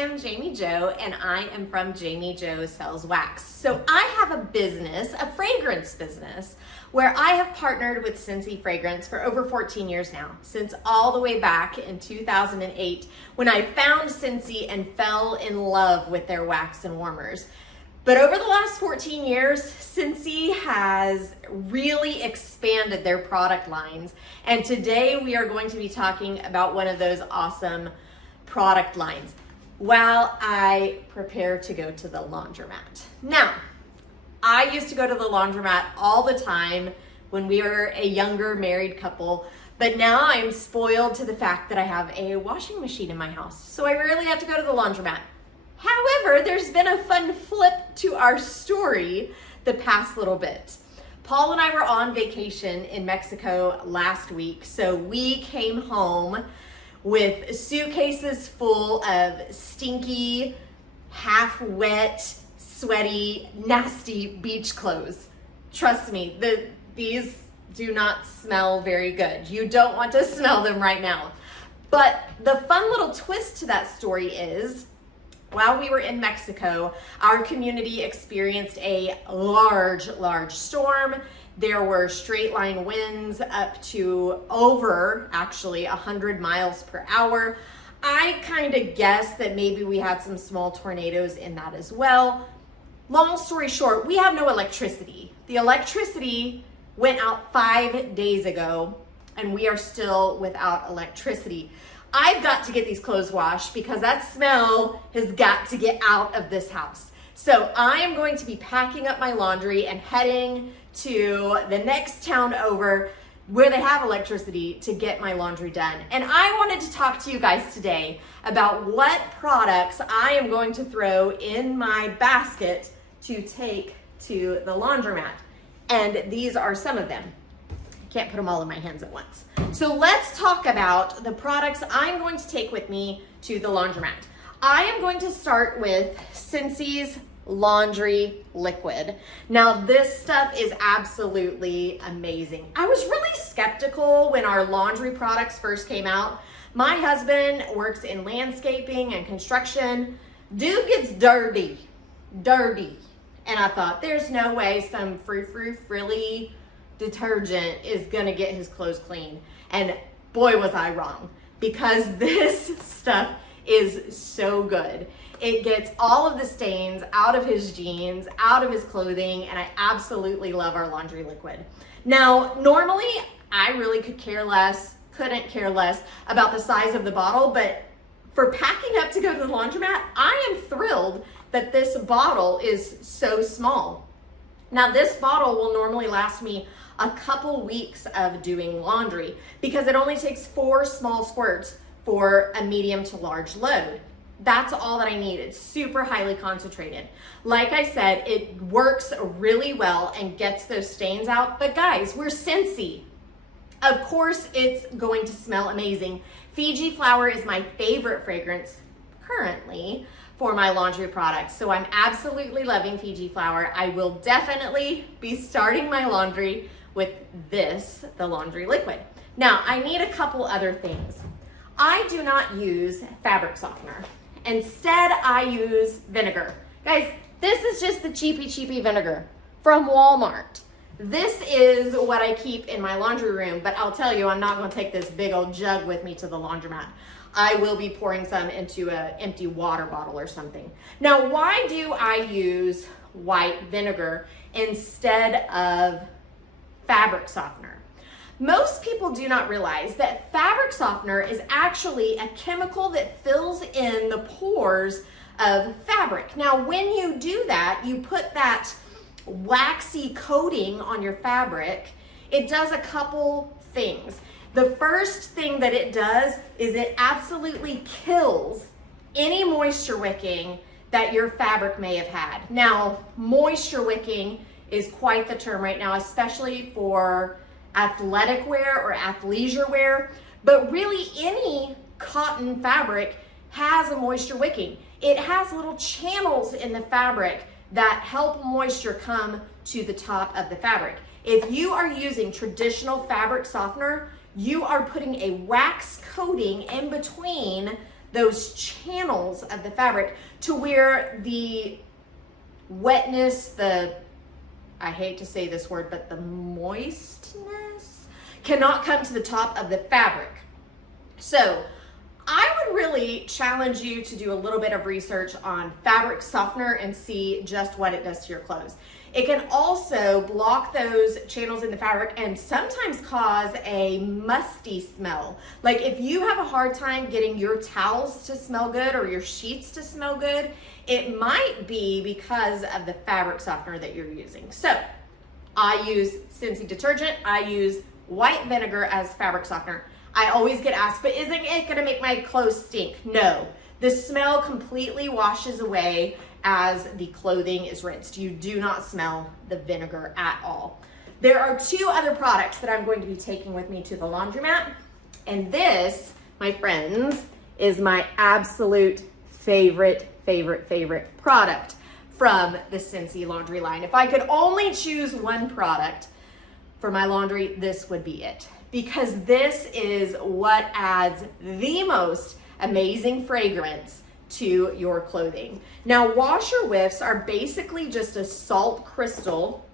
am Jamie Jo, and I am from Jamie Jo Sells Wax. So I have a business, a fragrance business, where I have partnered with Scentsy Fragrance for over 14 years now, since all the way back in 2008 when I found Scentsy and fell in love with their wax and warmers. But over the last 14 years, Scentsy has really expanded their product lines. And today we are going to be talking about one of those awesome product lines while I prepare to go to the laundromat. Now, I used to go to the laundromat all the time when we were a younger married couple, but now I'm spoiled to the fact that I have a washing machine in my house, so I rarely have to go to the laundromat. However, there's been a fun flip to our story the past little bit. Paul and I were on vacation in Mexico last week, so we came home with suitcases full of stinky, half-wet, sweaty, nasty beach clothes. Trust me, these do not smell very good. You don't want to smell them right now. But the fun little twist to that story is, while we were in Mexico, our community experienced a large storm. There were straight line winds up to over, actually, 100 miles per hour. I kind of guessed that maybe we had some small tornadoes in that as well. Long story short, we have no electricity. The electricity went out 5 days ago, and we are still without electricity. I've got to get these clothes washed because that smell has got to get out of this house. So I am going to be packing up my laundry and heading to the next town over where they have electricity to get my laundry done. And I wanted to talk to you guys today about what products I am going to throw in my basket to take to the laundromat. And these are some of them. Can't put them all in my hands at once. So let's talk about the products I'm going to take with me to the laundromat. I am going to start with Scentsy's Laundry Liquid. Now this stuff is absolutely amazing. I was really skeptical when our laundry products first came out. My husband works in landscaping and construction. Dude gets dirty. And I thought, there's no way some frilly detergent is gonna get his clothes clean. And boy, was I wrong, because this stuff is so good. It gets all of the stains out of his jeans, out of his clothing, and I absolutely love our laundry liquid. Now, normally I really couldn't care less about the size of the bottle, but for packing up to go to the laundromat, I am thrilled that this bottle is so small. Now, this bottle will normally last me a couple weeks of doing laundry because it only takes 4 small squirts for a medium to large load. That's all that I need. It's super highly concentrated. Like I said, it works really well and gets those stains out. But guys, we're Scentsy. Of course, it's going to smell amazing. Fiji Flower is my favorite fragrance currently for my laundry products. So I'm absolutely loving Fiji Flower. I will definitely be starting my laundry with this, the laundry liquid. Now, I need a couple other things. I do not use fabric softener. Instead, I use vinegar. Guys, this is just the cheapy vinegar from Walmart. This is what I keep in my laundry room, but I'll tell you, I'm not gonna take this big old jug with me to the laundromat. I will be pouring some into an empty water bottle or something. Now, why do I use white vinegar instead of fabric softener? Most people do not realize that fabric softener is actually a chemical that fills in the pores of fabric. Now, when you do that, you put that waxy coating on your fabric. It does a couple things. The first thing that it does is it absolutely kills any moisture wicking that your fabric may have had. Now, moisture wicking is quite the term right now, especially for athletic wear or athleisure wear, but really any cotton fabric has a moisture wicking. It has little channels in the fabric that help moisture come to the top of the fabric. If you are using traditional fabric softener, you are putting a wax coating in between those channels of the fabric to where the wetness, I hate to say this word, but the moistness cannot come to the top of the fabric. So I would really challenge you to do a little bit of research on fabric softener and see just what it does to your clothes. It can also block those channels in the fabric and sometimes cause a musty smell. Like if you have a hard time getting your towels to smell good or your sheets to smell good, it might be because of the fabric softener that you're using. So I use Scentsy detergent. I use white vinegar as fabric softener. I always get asked, but isn't it gonna make my clothes stink? No, the smell completely washes away as the clothing is rinsed. You do not smell the vinegar at all. There are two other products that I'm going to be taking with me to the laundromat. And this, my friends, is my absolute favorite product from the Scentsy Laundry line. If I could only choose one product for my laundry, this would be it. Because this is what adds the most amazing fragrance to your clothing. Now, washer whiffs are basically just a salt crystal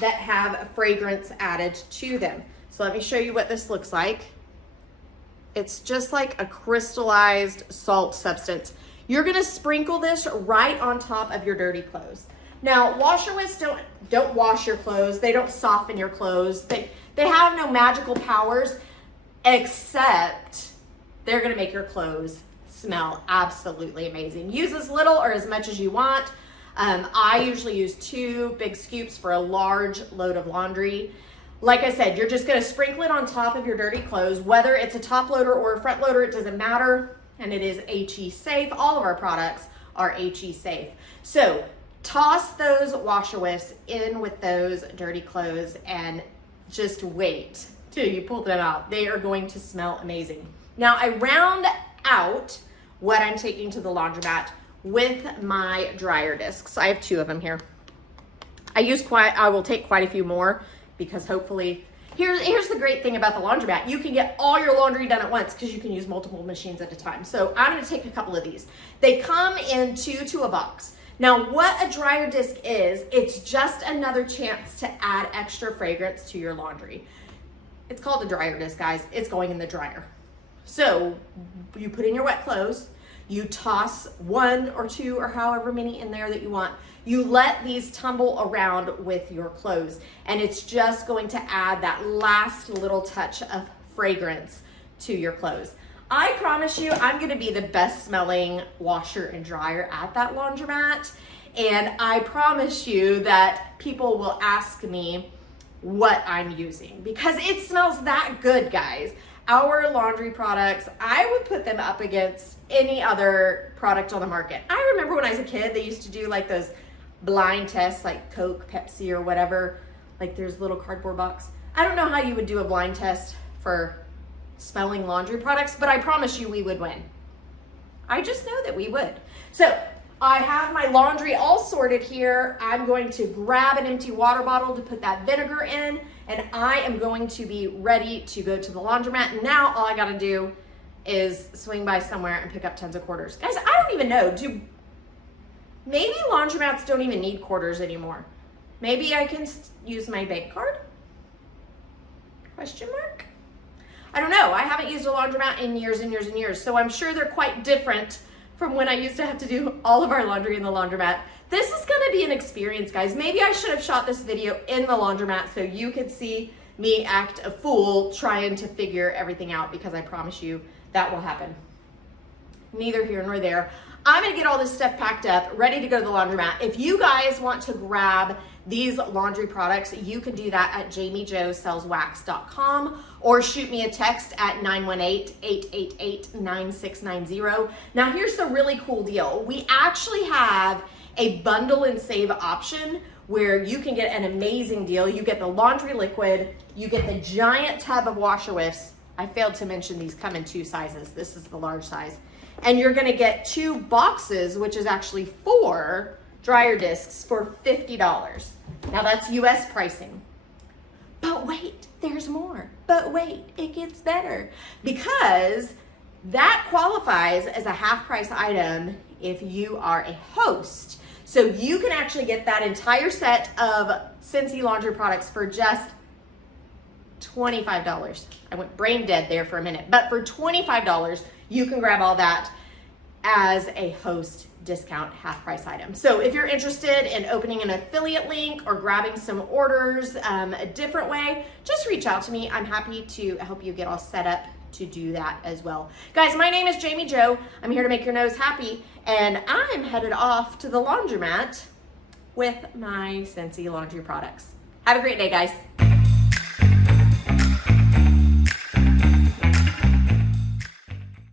that have a fragrance added to them. So let me show you what this looks like. It's just like a crystallized salt substance. You're gonna sprinkle this right on top of your dirty clothes. Now, washer whiffs don't wash your clothes. They don't soften your clothes. They have no magical powers, except they're gonna make your clothes smell absolutely amazing. Use as little or as much as you want. I usually use 2 big scoops for a large load of laundry. Like I said, you're just gonna sprinkle it on top of your dirty clothes, whether it's a top loader or a front loader, it doesn't matter, and it is HE safe. All of our products are HE safe. So toss those washer whiffs in with those dirty clothes and just wait till you pull them out. They are going to smell amazing. Now I round out what I'm taking to the laundromat with my dryer discs. I have 2 of them here. I will take quite a few more because hopefully, here's the great thing about the laundromat. You can get all your laundry done at once because you can use multiple machines at a time. So I'm gonna take a couple of these. They come in 2 to a box. Now what a dryer disc is, it's just another chance to add extra fragrance to your laundry. It's called a dryer disc, guys. It's going in the dryer. So you put in your wet clothes, you toss 1 or 2 or however many in there that you want. You let these tumble around with your clothes, and it's just going to add that last little touch of fragrance to your clothes. I promise you, I'm gonna be the best smelling washer and dryer at that laundromat, and I promise you that people will ask me what I'm using because it smells that good, guys. Our laundry products, I would put them up against any other product on the market. I remember when I was a kid, they used to do like those blind tests like Coke, Pepsi, or whatever. Like there's a little cardboard box. I don't know how you would do a blind test for smelling laundry products, but I promise you we would win. I just know that we would. So I have my laundry all sorted here. I'm going to grab an empty water bottle to put that vinegar in, and I am going to be ready to go to the laundromat. And now all I gotta do is swing by somewhere and pick up tons of quarters. Guys, I don't even know, maybe laundromats don't even need quarters anymore. Maybe I can use my bank card? Question mark? I don't know, I haven't used a laundromat in years and years and years, so I'm sure they're quite different from when I used to have to do all of our laundry in the laundromat. This is gonna be an experience, guys. Maybe I should have shot this video in the laundromat so you could see me act a fool trying to figure everything out, because I promise you that will happen. Neither here nor there. I'm gonna get all this stuff packed up, ready to go to the laundromat. If you guys want to grab these laundry products, you can do that at JamiJoSellsWax.com or shoot me a text at 918-888-9690. Now here's the really cool deal. We actually have a bundle and save option where you can get an amazing deal. You get the laundry liquid, you get the giant tub of washer whiffs. I failed to mention these come in 2 sizes. This is the large size. And you're gonna get 2 boxes, which is actually 4 dryer discs for $50. Now that's US pricing. But wait, there's more. But wait, it gets better. Because That qualifies as a half price item if you are a host. So you can actually get that entire set of Scentsy Laundry products for just $25. I went brain dead there for a minute, but for $25, you can grab all that as a host discount half price item. So if you're interested in opening an affiliate link or grabbing some orders a different way, just reach out to me. I'm happy to help you get all set up to do that as well. Guys, my name is Jami Jo. I'm here to make your nose happy, and I'm headed off to the laundromat with my Scentsy Laundry products. Have a great day, guys.